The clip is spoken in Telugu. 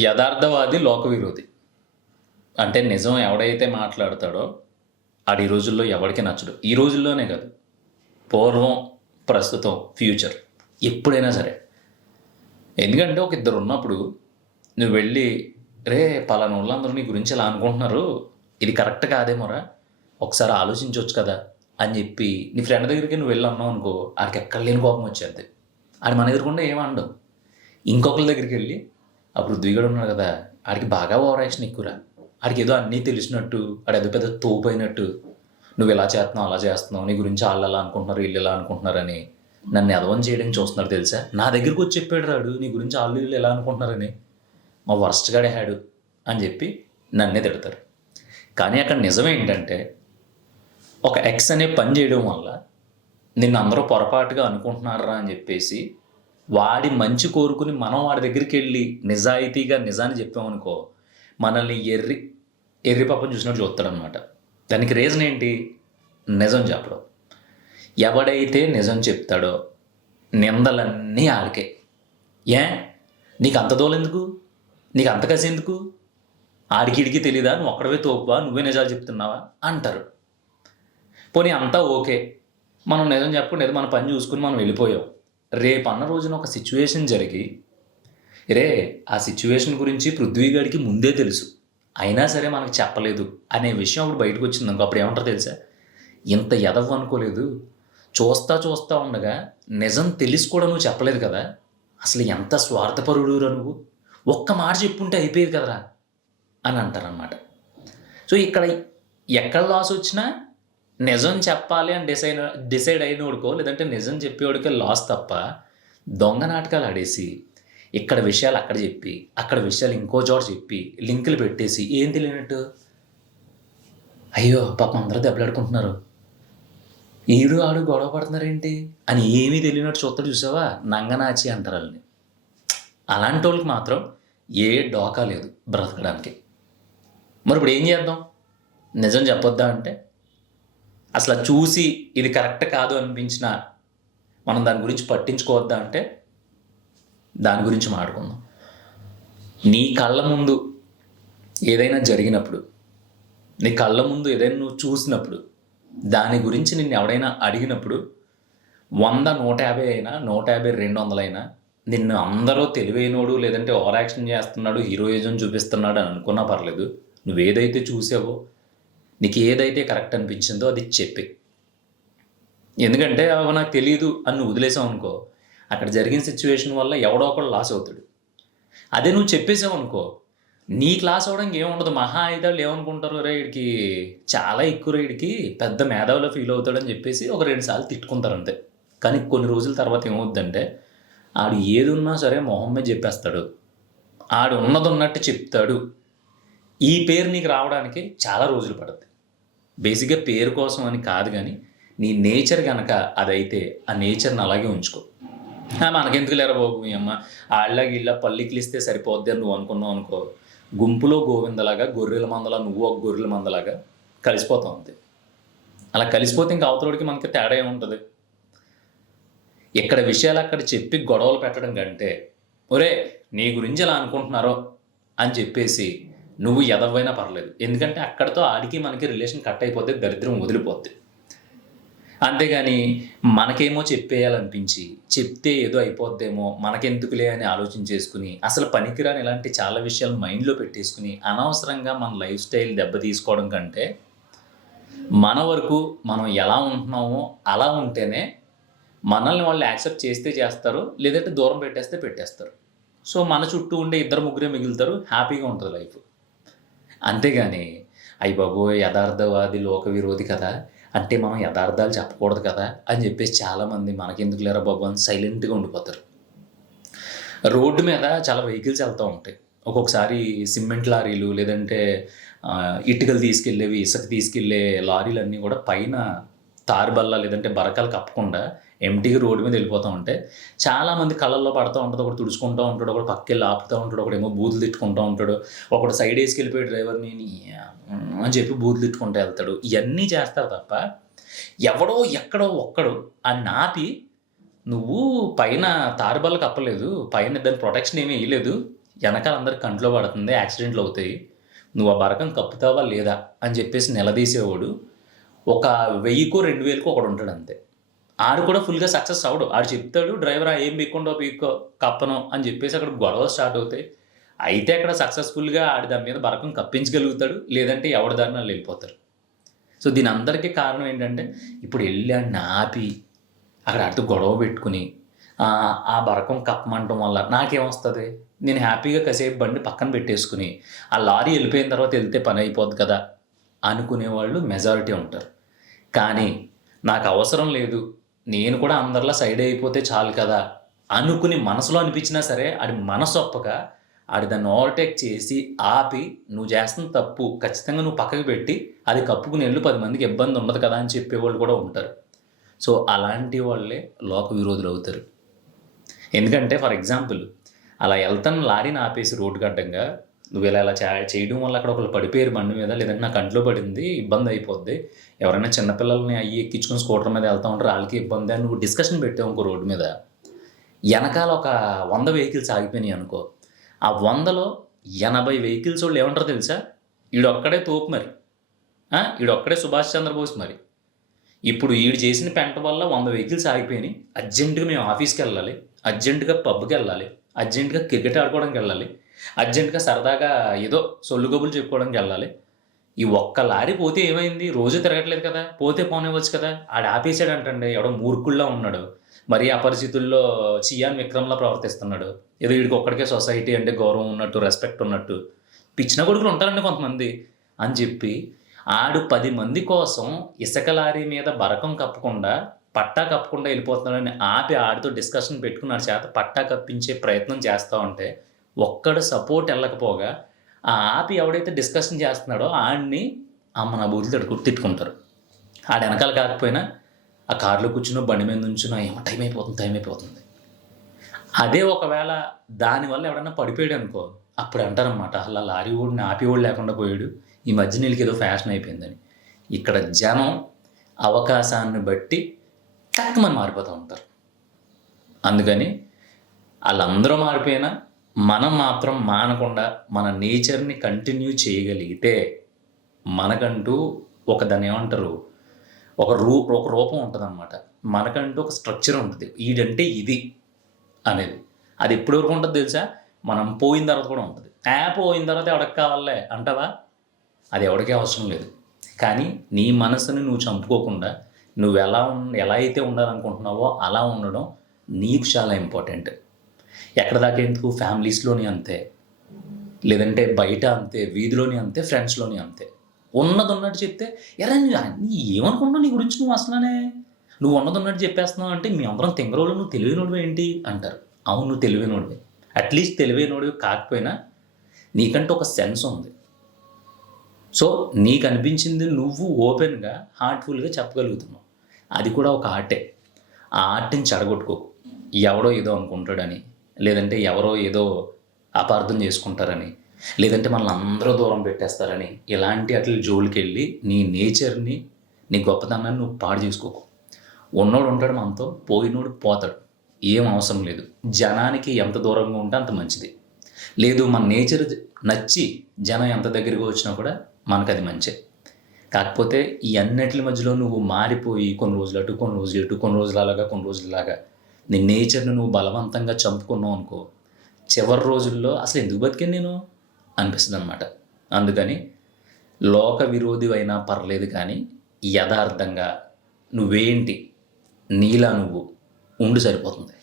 యథార్థవాది లోక విరోధి. అంటే నిజం ఎవడైతే మాట్లాడతాడో ఆడు ఈ రోజుల్లో ఎవడికి నచ్చడు. ఈ రోజుల్లోనే కాదు, పూర్వం, ప్రస్తుతం, ఫ్యూచర్ ఎప్పుడైనా సరే. ఎందుకంటే ఒక ఇద్దరు ఉన్నప్పుడు నువ్వు వెళ్ళి, రే పలానా వాళ్ళందరూ నీ గురించి ఇలా అనుకుంటున్నారు, ఇది కరెక్ట్ కాదేమోరా, ఒకసారి ఆలోచించవచ్చు కదా అని చెప్పి నీ ఫ్రెండ్ దగ్గరికి నువ్వు వెళ్ళి అన్నావు అనుకో, ఆడికి ఎక్కడ లేని కోపం వచ్చేది. ఆడు మన ఎదురుకుండా ఏమండవు. ఇంకొకరి దగ్గరికి వెళ్ళి, ఆ పృథ్వీగాడు ఉన్నాడు కదా, ఆడికి బాగా ఓవర్ యాక్షన్ ఎక్కువరా, ఆడికి ఏదో అన్నీ తెలిసినట్టు, ఆడు ఏదో పెద్ద తోపైనట్టు, నువ్వు ఇలా చేస్తున్నావు అలా చేస్తున్నావు, నీ గురించి వాళ్ళు ఎలా అనుకుంటున్నారు వీళ్ళు ఎలా అనుకుంటున్నారని నన్ను ఎదవం చేయడానికి చూస్తున్నారు తెలుసా. నా దగ్గరికి వచ్చి చెప్పాడు రాడు, నీ గురించి వాళ్ళు వీళ్ళు ఎలా అనుకుంటున్నారని, మా వర్స్ట్ గాడే హ్యాడు అని చెప్పి నన్నే తిడతారు. కానీ అక్కడ నిజం ఏంటంటే, ఒక ఎక్స్ అనే పని చేయడం వల్ల నిన్ను అందరూ పొరపాటుగా అనుకుంటున్నారా అని చెప్పేసి వాడి మంచి కోరుకుని మనం వాడి దగ్గరికి వెళ్ళి నిజాయితీగా నిజాన్ని చెప్పామనుకో, మనల్ని ఎర్రి పాపం చూసినట్టు చూస్తాడనమాట. దానికి రీజన్ ఏంటి? నిజం చెప్పడం. ఎవడైతే నిజం చెప్తాడో నిందలన్నీ ఆడికే. ఏ నీకు అంత దోలెందుకు, నీకు అంత కసి ఎందుకు, ఆడికిడికి తెలీదా, నువ్వు ఒక్కడవే తోపువా, నువ్వే నిజాలు చెప్తున్నావా అంటారు. పోనీ అంతా ఓకే, మనం నిజం చెప్పకుండా మన పని చూసుకుని మనం వెళ్ళిపోయాం. రేపు అన్న రోజున ఒక సిచ్యువేషన్ జరిగి, రే ఆ సిచ్యువేషన్ గురించి పృథ్వీగాడికి ముందే తెలుసు, అయినా సరే మనకు చెప్పలేదు అనే విషయం అప్పుడు బయటకు వచ్చింది అనుకో, అప్పుడు ఏమంటారు తెలుసా, ఇంత ఎదవ అనుకోలేదు, చూస్తా ఉండగా నిజం తెలిసి కూడా నువ్వు చెప్పలేదు కదా, అసలు ఎంత స్వార్థపరుడురా నువ్వు, ఒక్క మాట చెప్పుంటే అయిపోయేది కదరా అని అంటారనమాట. సో ఇక్కడ ఎక్కడ లాస్ వచ్చినా నిజం చెప్పాలి అని డిసైడ్ అయినోడుకో, లేదంటే నిజం చెప్పేవాడికే లాస్ తప్ప, దొంగ నాటకాలు ఆడేసి ఇక్కడ విషయాలు అక్కడ చెప్పి, అక్కడ విషయాలు ఇంకో చోట చెప్పి, లింకులు పెట్టేసి ఏం తెలియనట్టు, అయ్యో పాపం అందరూ దెబ్బలాడుకుంటున్నారు, ఈడు ఆడు గొడవ పడుతున్నారేంటి అని ఏమీ తెలియనట్టు చూస్తాడు. చూసావా, నంగనాచి అంటారు వాళ్ళని. అలాంటి వాళ్ళకి మాత్రం ఏ డోకా లేదు బ్రతకడానికి. మరి ఇప్పుడు ఏం చేద్దాం? నిజం చెప్పొద్దా అంటే, అసలు చూసి ఇది కరెక్ట్ కాదు అనిపించిన మనం దాని గురించి పట్టించుకోవద్దా అంటే, దాని గురించి మాట్లాడుకుందాం. నీ కళ్ళ ముందు ఏదైనా జరిగినప్పుడు, నీ కళ్ళ ముందు ఏదైనా నువ్వు చూసినప్పుడు, దాని గురించి నిన్ను ఎవడైనా అడిగినప్పుడు 100 150 అయినా 150 200 అయినా నిన్ను అందరూ తెలివైనోడు, లేదంటే ఓవర్ యాక్షన్ చేస్తున్నాడు, హీరోయిజం చూపిస్తున్నాడు అని అనుకున్నా పర్లేదు, నువ్వేదైతే చూసావో, నీకు ఏదైతే కరెక్ట్ అనిపించిందో అది చెప్పి. ఎందుకంటే అవి నాకు తెలియదు అని నువ్వు వదిలేసావు అనుకో, అక్కడ జరిగిన సిచ్యువేషన్ వల్ల ఎవడో ఒకడు లాస్ అవుతాడు. అదే నువ్వు చెప్పేసావు అనుకో, నీ క్లాస్ అవడానికి ఏముండదు. మహా ఐదాళ్ళు ఏమనుకుంటారు, రే వీడికి చాలా ఎక్కువ, వీడికి పెద్ద మేధావిలో ఫీల్ అవుతాడని చెప్పేసి ఒక 2 సార్లు తిట్టుకుంటారు అంతే. కానీ కొన్ని రోజుల తర్వాత ఏమవుద్దంటే, ఆడు ఏది ఉన్నా సరే మొహం మీద చెప్పేస్తాడు, ఆడు ఉన్నది ఉన్నట్టు చెప్తాడు. ఈ పేరు నీకు రావడానికి చాలా రోజులు పడుతుంది. బేసిక్గా పేరు కోసం అని కాదు, కానీ నీ నేచర్ కనుక అదైతే ఆ నేచర్ని అలాగే ఉంచుకో. మనకెందుకు లేరా బాబు, మీ అమ్మ ఆళ్ళకి ఇళ్ళ పల్లికిలిస్తే సరిపోద్ది అని నువ్వు అనుకున్నావు అనుకో, గుంపులో గోవిందలాగా, గొర్రెల మందలా నువ్వు ఒక గొర్రెల మందలాగా కలిసిపోతావు అంతే. అలా కలిసిపోతే ఇంకా అవతలడికి మనకి తేడా ఏముంటుంది? ఇక్కడ విషయాలు అక్కడ చెప్పి గొడవలు పెట్టడం కంటే, ఒరే నీ గురించి ఎలా అనుకుంటున్నారో అని చెప్పేసి నువ్వు ఎదవైనా పర్లేదు. ఎందుకంటే అక్కడితో ఆడికి మనకి రిలేషన్ కట్ అయిపోతే, దరిద్రం వదిలిపోద్ది. అంతేగాని మనకేమో చెప్పేయాలనిపించి, చెప్తే ఏదో అయిపోద్దేమో, మనకెందుకులే అని ఆలోచించేసుకుని, అసలు పనికిరాని ఇలాంటి చాలా విషయాలు మైండ్లో పెట్టేసుకుని అనవసరంగా మన లైఫ్ స్టైల్ దెబ్బ తీసుకోవడం కంటే, మన వరకు మనం ఎలా ఉంటున్నామో అలా ఉంటేనే మనల్ని వాళ్ళు యాక్సెప్ట్ చేస్తే చేస్తారు, లేదంటే దూరం పెట్టేస్తే పెట్టేస్తారు. సో మన చుట్టూ ఉండే 2 ముగ్గురే మిగులుతారు, హ్యాపీగా ఉంటుంది లైఫ్. అంతేగాని అయ్య బాబోయ్ యథార్థవాది లోక విరోధి కదా, అంటే మనం యథార్థాలు చెప్పకూడదు కదా అని చెప్పేసి చాలామంది మనకెందుకు లేరా బాబు అని సైలెంట్గా ఉండిపోతారు. రోడ్డు మీద చాలా వెహికల్స్ వెళ్తూ ఉంటాయి. ఒక్కొక్కసారి సిమెంట్ లారీలు, లేదంటే ఇటుకలు తీసుకెళ్ళేవి, ఇసుక తీసుకెళ్ళే లారీలన్నీ కూడా పైన తారుబల్ల లేదంటే బరకాలు కప్పకుండా ఎంటీగా రోడ్డు మీద వెళ్ళిపోతూ ఉంటే చాలామంది కళ్ళల్లో పడుతూ ఉంటుంది. ఒకటి తుడుచుకుంటూ ఉంటాడు, ఒకటి పక్కకెళ్ళి ఆపుతూ ఉంటాడు, ఒకడేమో బూతులు తిట్టుకుంటూ ఉంటాడు, ఒకటి సైడ్ వేసుకెళ్ళిపోయి డ్రైవర్ని అని చెప్పి బూతులు తిట్టుకుంటూ వెళ్తాడు. ఇవన్నీ చేస్తారు తప్ప ఎవడో ఎక్కడో ఒక్కడు ఆ నాపి, నువ్వు పైన తారుబల్ల కప్పలేదు, పైన దాని ప్రొటెక్షన్ ఏమీ వేయలేదు, వెనకాల అందరికి కంట్లో పడుతుంది, యాక్సిడెంట్లు అవుతాయి, నువ్వు ఆ బరకం కప్పుతావా లేదా అని చెప్పేసి నిలదీసేవాడు ఒక 1000కో 2000కో ఒకడు ఉంటాడు అంతే. ఆడు కూడా ఫుల్గా సక్సెస్ అవడు. ఆడు చెప్తాడు, డ్రైవర్ ఏం పీక్కుండో పీక్కో కప్పను అని చెప్పేసి అక్కడ గొడవ స్టార్ట్ అవుతాయి. అయితే అక్కడ సక్సెస్ఫుల్గా ఆడి దాని మీద బరకం కప్పించగలుగుతాడు, లేదంటే ఎవరి దారిని వాళ్ళు వెళ్ళిపోతారు. సో దీని అందరికీ కారణం ఏంటంటే ఇప్పుడు వెళ్ళి ఆడిని ఆపి అక్కడ ఆడితో గొడవ పెట్టుకుని ఆ బరకం కప్పమంటం వల్ల నాకేమొస్తుంది, నేను హ్యాపీగా కాసేపు బండి పక్కన పెట్టేసుకుని ఆ లారీ వెళ్ళిపోయిన తర్వాత వెళ్తే పని అయిపోద్ది కదా అనుకునేవాళ్ళు మెజారిటీ ఉంటారు. కానీ నాకు అవసరం లేదు, నేను కూడా అందరిలా సైడ్ అయిపోతే చాలు కదా అనుకుని మనసులో అనిపించినా సరే ఆడి మనసు ఒప్పక ఆడి దాన్ని ఓవర్టేక్ చేసి ఆపి నువ్వు చేస్తున్న తప్పు ఖచ్చితంగా నువ్వు పక్కకి పెట్టి అది కప్పుకుని వెళ్ళు, 10 మందికి ఇబ్బంది ఉండదు కదా అని చెప్పేవాళ్ళు కూడా ఉంటారు. సో అలాంటి వాళ్ళే లోక విరోధులు అవుతారు. ఎందుకంటే ఫర్ ఎగ్జాంపుల్ అలా వెళ్తాను లారీని ఆపేసి రోడ్డుకి అడ్డంగా నువ్వు ఇలా చేయడం వల్ల అక్కడ ఒకళ్ళు పడిపోయారు బండి మీద, లేదంటే నా కంట్లో పడింది ఇబ్బంది అయిపోద్ది, ఎవరైనా చిన్నపిల్లల్ని అయ్యి ఎక్కించుకొని స్కూటర్ మీద వెళ్తూ ఉంటారు వాళ్ళకి ఇబ్బంది అని నువ్వు డిస్కషన్ పెట్టావు ఇంకో రోడ్డు మీద, వెనకాల ఒక 100 వెహికల్స్ ఆగిపోయినాయి అనుకో, ఆ 100లో 80 వెహికల్స్ వాళ్ళు ఏమంటారో తెలుసా, ఈడొక్కడే తోపు మరి, ఈడొక్కడే సుభాష్ చంద్రబోస్ మరి. ఇప్పుడు ఈడు చేసిన పెంట వల్ల 100 వెహికల్స్ ఆగిపోయినాయి, అర్జెంటుగా మేము ఆఫీస్కి వెళ్ళాలి, అర్జెంటుగా పబ్కి వెళ్ళాలి, అర్జెంటుగా క్రికెట్ ఆడుకోవడానికి వెళ్ళాలి, అర్జెంటుగా సరదాగా ఏదో సొల్లు గబులు చెప్పుకోవడానికి వెళ్ళాలి. ఈ ఒక్క లారీ పోతే ఏమైంది, రోజు తిరగట్లేదు కదా, పోతే పోనివ్వచ్చు కదా, ఆడు ఆపేసాడు అంటండి, ఎవడో మూర్ఖుల్లా ఉన్నాడు, మరీ అపరిచితుల్లో చియాన్ విక్రమ్లా ప్రవర్తిస్తున్నాడు, ఏదో వీడికి ఒక్కడికే సొసైటీ అంటే గౌరవం ఉన్నట్టు రెస్పెక్ట్ ఉన్నట్టు, పిచ్చిన కొడుకులు ఉంటారండి కొంతమంది అని చెప్పి ఆడు 10 మంది కోసం ఇసుక లారీ మీద బరకం కప్పకుండా పట్టా కప్పకుండా వెళ్ళిపోతున్నాడని ఆపి ఆడితో డిస్కషన్ పెట్టుకుని ఆడి చేత పట్టా కప్పించే ప్రయత్నం చేస్తూ ఉంటే ఒక్కడు సపోర్ట్ వెళ్ళకపోగా ఆ ఆపి ఎవడైతే డిస్కషన్ చేస్తున్నాడో ఆడిని అమ్మ నా బూతులు తిట్టుకుంటారు. ఆడు వెనకాల కాకపోయినా ఆ కారులో కూర్చున్న బండి మీద నుంచున్న ఏమో టైం అయిపోతుంది. అదే ఒకవేళ దానివల్ల ఎవడన్నా పడిపోయాడు అనుకో, అప్పుడు అంటారనమాట అలా లారీ ఓడిని ఆపేవాడు లేకుండా పోయాడు, ఈ మధ్య నీళ్ళకి ఏదో ఫ్యాషన్ అయిపోయిందని. ఇక్కడ జనం అవకాశాన్ని బట్టి టక్కుమని మారిపోతూ ఉంటారు. అందుకని వాళ్ళందరూ మారిపోయినా మనం మాత్రం మానకుండా మన నేచర్ని కంటిన్యూ చేయగలిగితే మనకంటూ దాన్ని ఏమంటారు ఒక రూపం ఉంటుంది అనమాట, మనకంటూ ఒక స్ట్రక్చర్ ఉంటుంది, ఈడంటే ఇది అనేది. అది ఎప్పటి వరకు ఉంటుంది తెలుసా, మనం పోయిన తర్వాత కూడా ఉంటుంది. పోయిన తర్వాత ఎవరికి కావాలే అంటావా, అది ఎవరికీ అవసరం లేదు. కానీ నీ మనసుని నువ్వు చంపుకోకుండా నువ్వు ఎలా అయితే ఉండాలనుకుంటున్నావో అలా ఉండడం నీకు చాలా ఇంపార్టెంట్. ఎక్కడ దాకా ఎందుకు, ఫ్యామిలీస్లోని అంతే, లేదంటే బయట అంతే, వీధిలోని అంతే, ఫ్రెండ్స్లోని అంతే. ఉన్నట్టు చెప్తే ఎరా నీ ఏమనుకుంటున్నావు నీ గురించి, నువ్వు అసలనే నువ్వు ఉన్నట్టు చెప్పేస్తున్నావు అంటే మీ అందరం తెంగరోళ్ళు, నువ్వు తెలివైనోడివి ఏంటి అంటారు. అవును నువ్వు తెలివైనోడివి, అట్లీస్ట్ తెలివైనోడివి కాకపోయినా నీకంటూ ఒక సెన్స్ ఉంది. సో నీకు అనిపించింది నువ్వు ఓపెన్గా హార్ట్ఫుల్గా చెప్పగలుగుతున్నావు, అది కూడా ఒక ఆర్టే. ఆ ఆర్ట్ని చెడగొట్టుకోకు, ఎవడో ఏదో అనుకుంటాడని, లేదంటే ఎవరో ఏదో అపార్థం చేసుకుంటారని, లేదంటే మనల్ని అందరూ దూరం పెట్టేస్తారని ఇలాంటి అట్ల జోలికి వెళ్ళి నీ నేచర్ని నీ గొప్పతనాన్ని నువ్వు పాడు చేసుకోకు. ఉన్నోడు ఉంటాడు మనతో, పోయినోడు పోతాడు, ఏం అవసరం లేదు. జనానికి ఎంత దూరంగా ఉంటే అంత మంచిది. లేదు మన నేచర్ నచ్చి జనం ఎంత దగ్గరికి వచ్చినా కూడా మనకు అది మంచి. కాకపోతే ఈ అన్నిటి మధ్యలో నువ్వు మారిపోయి కొన్ని రోజులు అటు, కొన్ని రోజులు ఇటు, కొన్ని రోజులు అలాగా నీ నేచర్ని నువ్వు బలవంతంగా చంపుకున్నావు అనుకో, చివరి రోజుల్లో అసలు ఎందుకు బతికాను నేను అనిపిస్తుంది అనమాట. అందుకని లోక విరోధి అయినా పర్లేదు, కానీ యథార్థంగా నువ్వేంటి నీలా నువ్వు ఉండి సరిపోతుంది.